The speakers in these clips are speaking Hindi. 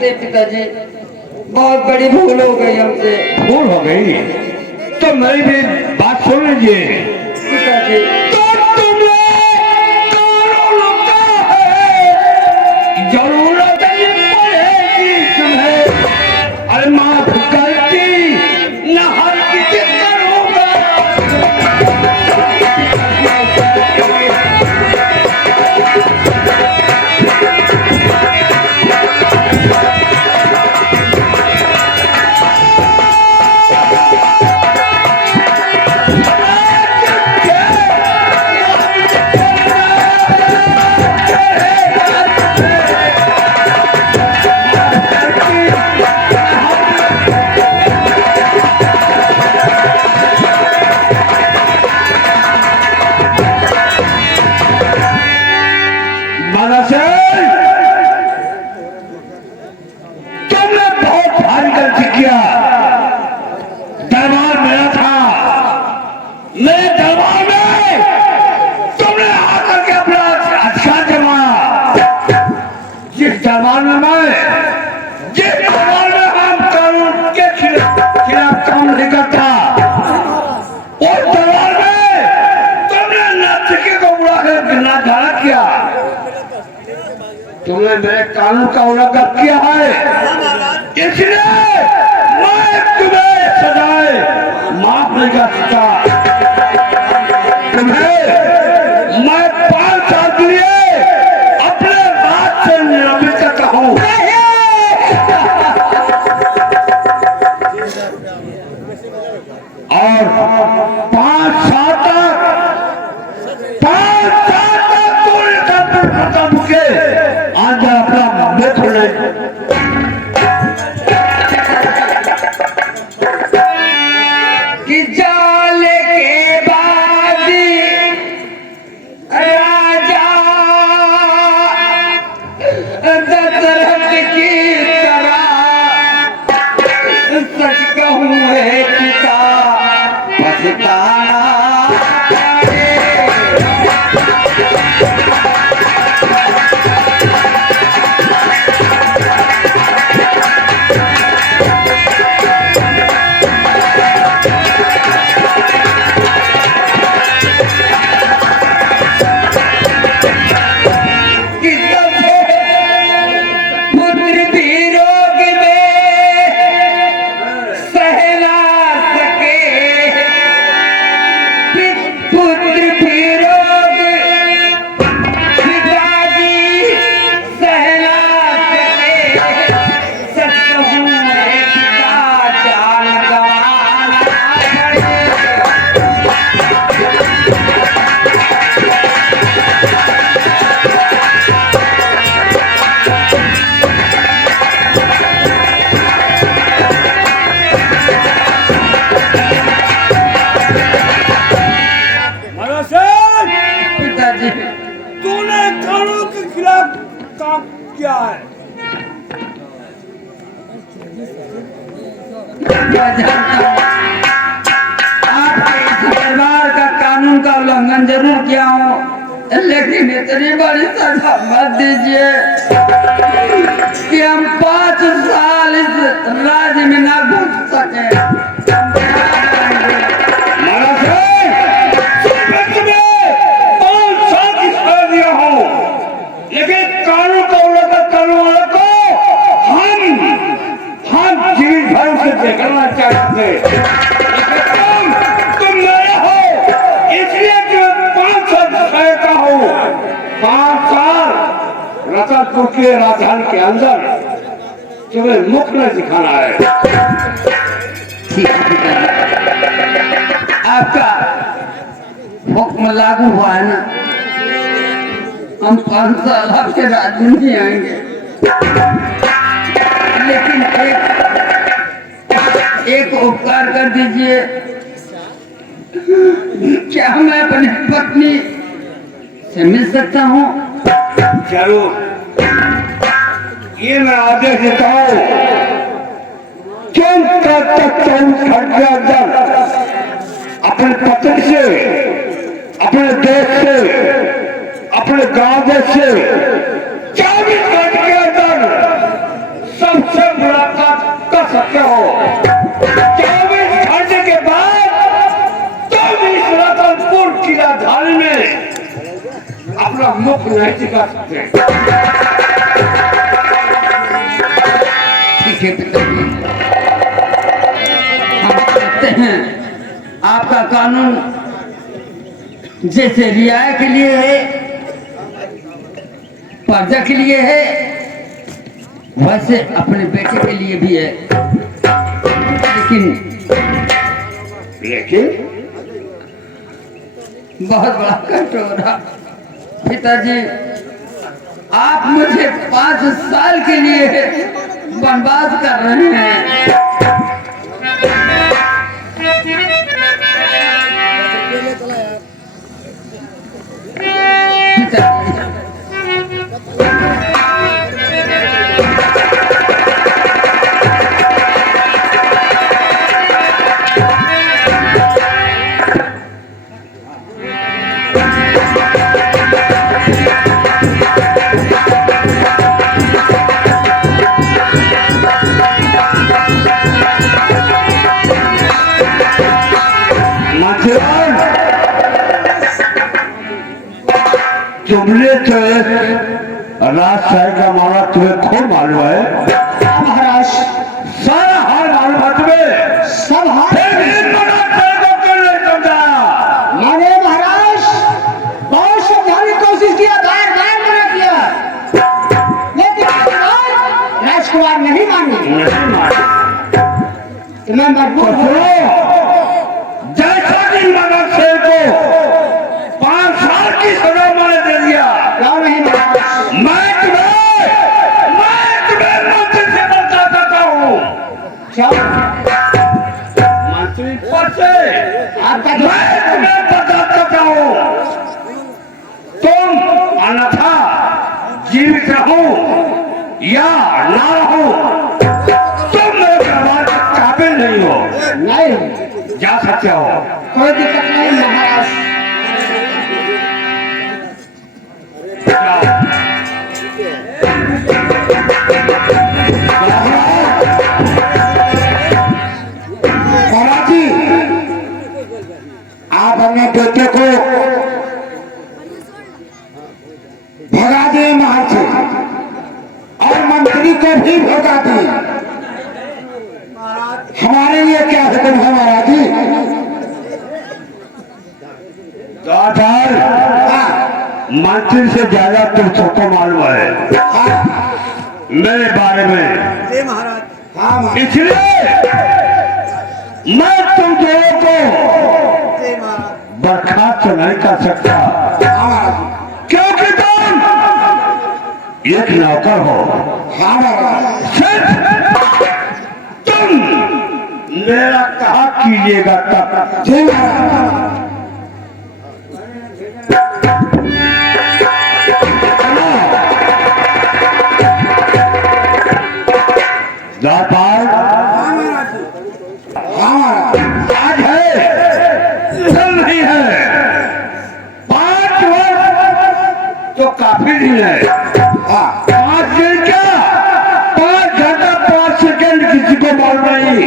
से पिताजी बहुत बड़ी भूल हो गई हमसे। भूल हो गई तो मेरी भी बात सुन लीजिए पिताजी। तो तुम्हें जरूरत नहीं पड़ेगी तुम्हें, अरे माफ गलती न हर किसी करूंगा। तुमने बहुत भारी गलती किया। दरबार मेरा था, मेरे दरबार में तुमने आकर के अपना अच्छा जमाया। जिस दरबार में हम कानून के खिलाफ काम नहीं करता, उस दरबार में तुमने नर्तकी को बुला कर बिना गाना किया। तुमने मेरे कानून का उल्लंघन किया है, इसलिए मैं तुम्हें सजाए माफ नहीं कर सकता। तुम्हें मैं 5 साल के लिए अपने राज से निलंबित करता हूँ। और 5 साल तक पूरी खत्म के आज अपना मुंह खोले। कि जाल के बाद राजा दशरथ की तरह सच कहूँ है पिता पछताना। तूने कानून के खिलाफ काम किया है। आपके इस दरबार का कानून का उल्लंघन जरूर किया हूँ, लेकिन इतनी बड़ी सजा मत दीजिए कि हम 5 साल इस राज्य में न घुस सके। लेकिन कानून का उल्लंघन करने वाले को हम जीवित भर से देखना चाहते। तुम मेरे हो, इसलिए तुम्हें 5 साल सजा का हो। 5 साल रतनपुर के राजधानी के अंदर तुम्हें मुख न दिखाना है। ठीक है पिताजी, आपका हुक्म लागू हुआ है ना। हम 5 साल आपके राज्य में नहीं आएंगे, लेकिन एक उपकार कर दीजिए। क्या मैं अपनी पत्नी से मिल सकता हूँ? जरूर, ये मैं आदेश देता हूँ। अपने पत्नी से, अपने देश से, अपने गांव से 24 घंटे के अंदर सबसे मुलाकात कर सकते हो। 24 घंटे के बाद तुम इस रतनपुर की राजधानी में अपना मुख नहीं दिखा सकते। ठीक है पिताजी, हम कहते हैं आपका कानून जैसे रियाया के लिए है, प्रजा के लिए है, वैसे अपने बेटे के लिए भी है। लेकिन बहुत बड़ा कटोरा पिताजी, आप मुझे 5 साल के लिए वनवास कर रहे हैं। तुमने तो राज साहब का मामला तुम्हें खूब मालूम है महाराज। सारा हाल मालूम है तुम्हें। सब हाथ मैंने महाराज बहुत समझाने की कोशिश किया, बार बार मना किया, लेकिन राजकुमार नहीं मानी। तो मैं मजबूर हूँ। जैसा कि मदद से को 5 साल की सजा मैंने दे दिया। क्यों नहीं महाराज? मैं तुम्हें मंत्री से बचा सकता हूँ। क्यों? मंत्री पद से आपका मैं तुम्हें बचा सकता हूँ। तुम अन्यथा जीवित रहो या ना रहो, तुम मेरे दरबार के काबिल नहीं हो। नहीं, जा सकते हो। कोई दिक्कत नहीं महाराज। महाराजी, आप अपने बेटे को भगा दिए महल से और मंत्री को भी भगा दिए। हमारे लिए क्या हुक्म है महाराज जी? मंत्री से ज्यादा तुम सबको मालूम है मेरे बारे में। हाँ इसलिए मैं तुम दोनों को बर्खास्त नहीं कर सकता, क्योंकि तुम एक नौकर हो। सिर्फ तुम मेरा कहा कीजिएगा तब। व्यापार आज है, कल नहीं है। 5 वर्ष तो काफी दिन है। 5 दिन क्या, 5 घंटा 5 सेकंड किसी को मालूम नहीं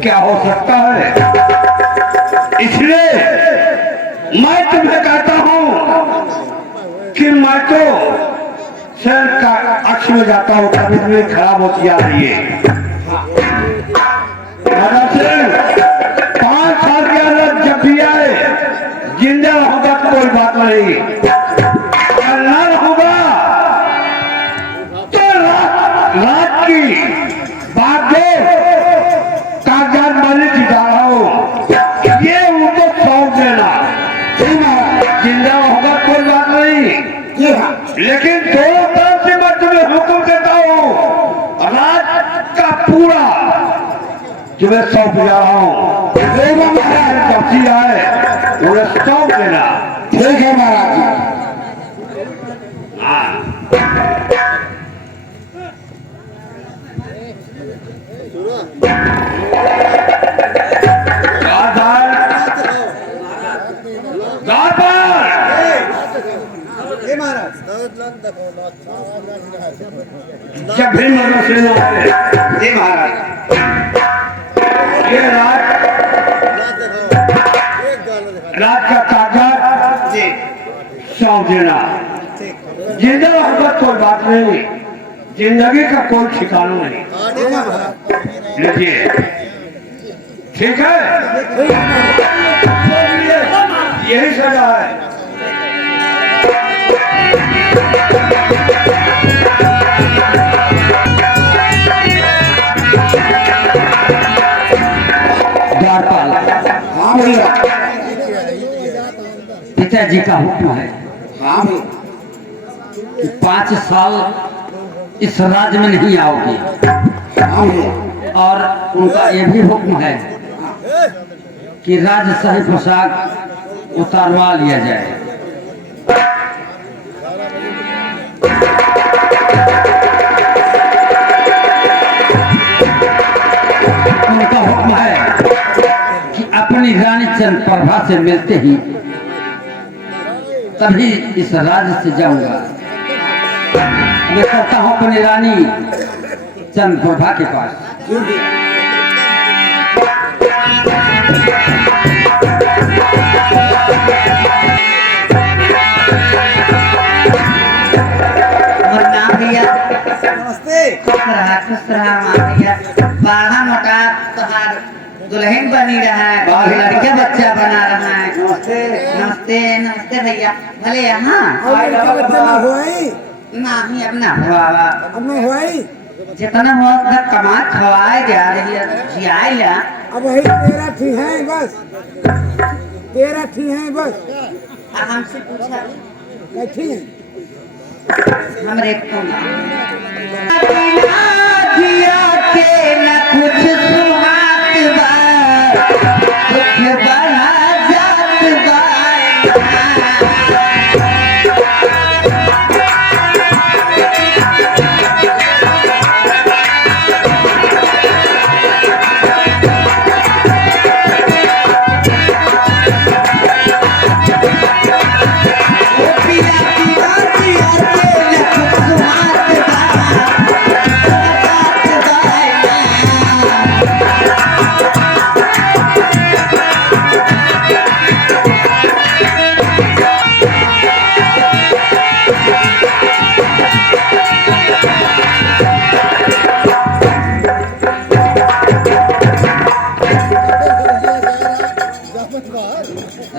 क्या हो सकता है। इसलिए मैं तुम्हें कहता हूं कि मैं तो शहर का अक्ष में जाता हूँ, कभी भी खराब होती आ रही है। 5 साल के अंदर जब भी आए, जिंदा होगा तो कोई बात नहीं, अगर ना होगा तो रात की बात दो कागजात मालिक की जा रहा हूँ, ये उनको सौंप देना। जिंदा होगा कोई बात नहीं, लेकिन दोनों तरफ से मैं तुम्हें हुक्म देता हूँ, रात का पूरा तुम्हें सौंप जा रहा हूँ। बच्ची आए उन्हें सौंप देना। ठीक है महाराज जी। महाराज जब भी मदद से ना आए। जी महाराज। ये रात का कागज जी सौंप देना। जिंदा रहमत कोई बात नहीं, जिंदगी का कोई ठिकाना नहीं। लिखिए, ठीक है? यही सजा है। द्वारपाल, हाँ भैया। पिताजी का हुक्म है हाँ भैया। कि 5 साल इस राज्य में नहीं आओगी, हाँ भैया। और उनका ये भी हुक्म है कि राजशाही पोशाक उतारवा लिया जाए। उनका हुक्म है कि अपनी रानी चंद्रप्रभा से मिलते ही तभी इस राज्य से जाऊंगा। मैं करता हूँ अपनी रानी चंद्रप्रभा के पास। खुश रहा भैया। बड़ा मोटा तुम्हार दुल्हन बनी रहा है, लड़के बच्चा बना रहा है। नमस्ते नमस्ते नमस्ते भैया। भले यहाँ नहीं अपना हुआ जितना हुआ उतना कमा खवाए जा रही है, जियाए ला। अब वही 13 थी हैं बस, 13 थी हैं बस। हमसे पूछा बैठी हैं हमरे को जिया के न कुछ सुहात बा, दुख बढ़ा जात बा।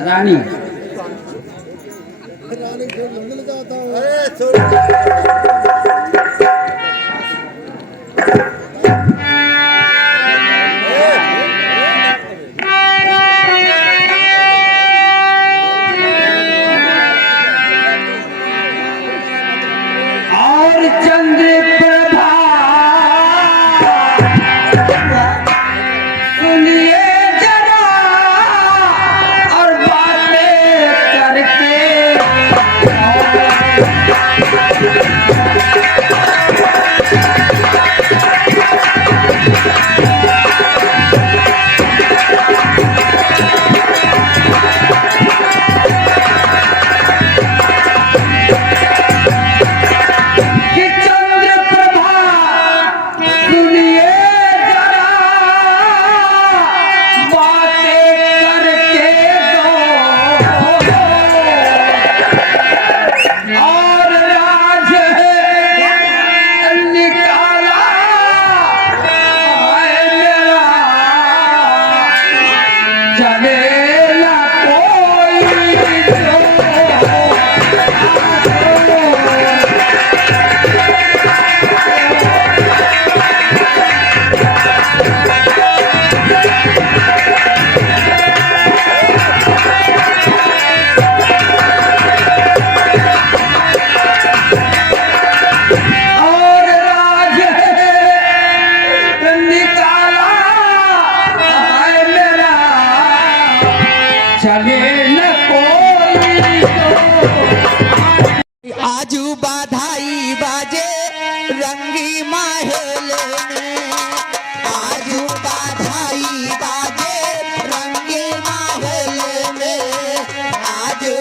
रानी और चंद्रप्रभा सुनिए जरा और बातें करके कि चंद्रप्रभा सुनिए जरा बातें करके दो और राज निकाला है मेरा चलेला कोई जो और राज निकाला है मेरा चले न कोई तो। आजू बाधाई बाजे रंगी माहेले में, आजू बाधाई बाजे रंगी माहेले में, आजू